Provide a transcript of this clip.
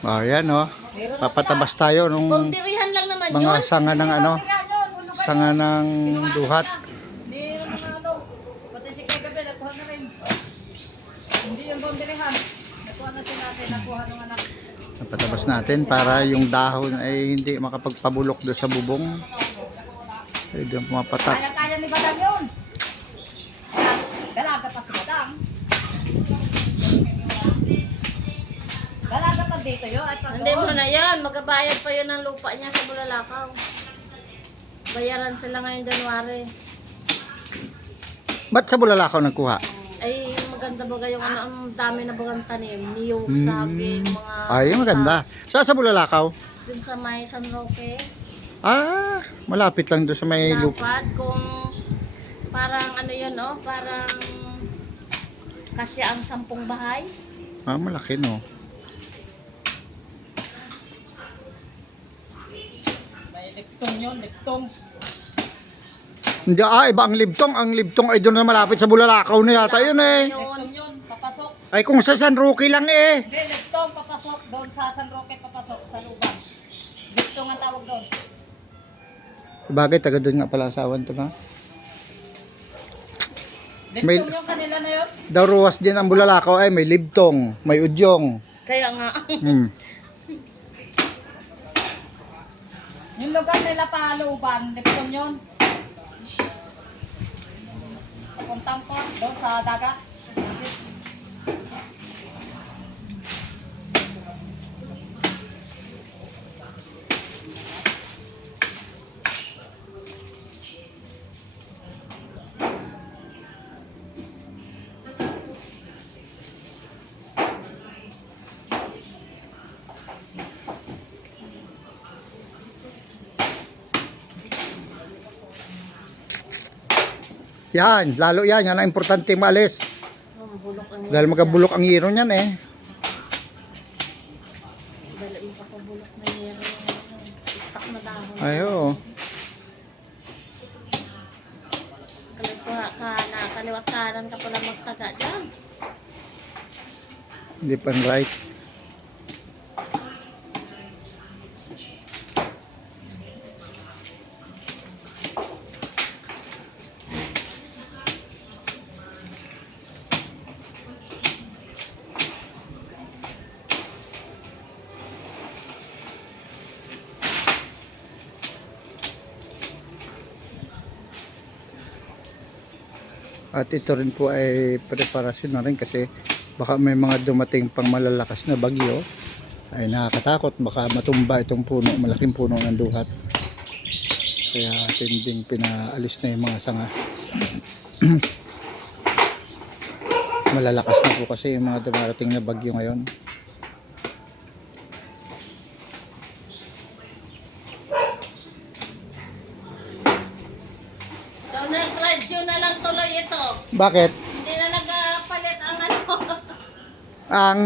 Oh, yan oh. Papatabas tayo nung Boundarihan lang naman mga yun. sanga ng ano, sanga ng duhat. Hindi yung mga ano, pati si Kay Gabi, nakuha na rin. Hindi yung boundarihan. Nakuha na si natin, nakuha ng anak. Papatabas natin para yung dahon ay hindi makapagpabulok doon sa bubong. Pwede yung pumapatak. Kaya ni Badang yun. Dalaga pa si Badang. Dalaga pa dito yun. Hindi mo na yan. Magabayad pa yun ng lupa niya sa Bulalakaw. Bayaran sila ngayong January. Ba't sa Bulalakaw nagkuha? Ay, maganda ba yung ano, ang dami na bagang tanim. Niyog, saging, mga... Ay, maganda. Sa Bulalakaw? Dun sa may San Roque. Ah, malapit lang doon sa may lupa. Lapad kung parang ano yun, oh, parang kasya ang 10 bahay. Ah, malaki no. May liktong yun, liktong. Hindi, iba ang libtong. Ang libtong ay doon na malapit sa Bulalakaw na yata yun eh. Liktong yun, papasok. Ay kung sa San Roque lang eh. Hindi, liktong, papasok. Doon sa San Roque, papasok sa lugar. Liktong ang tawag doon. Bagay, taga doon nga pala asawan to na. Liktong May- yung kanila na yun. Daw ruwas din ang Bulalakaw ay may libtong, may udyong. Kaya nga. Hmm. Yung lugar nila Paluban, liktong yun. Papuntang po, doon sa dagat. Yan, lalo yan. Yan ang importante maalis. Bulok ang Dahil magabulok ang hero niyan eh. dala ipapabulok na yero. Stock na dahon. Ayo. Kaliwat kanan ka pala magtaga dyan. Hindi pa right. At ito rin po ay preparasyon na rin kasi baka may mga dumating pang malalakas na bagyo ay nakakatakot, baka matumba itong puno, malaking puno ng duhat, kaya atin din pinaalis na yung mga sanga. Malalakas na po kasi yung mga dumarating na bagyo ngayon. So, nag-radio na lang tuloy ito. Bakit? Hindi na nagpalit ang ano. Ang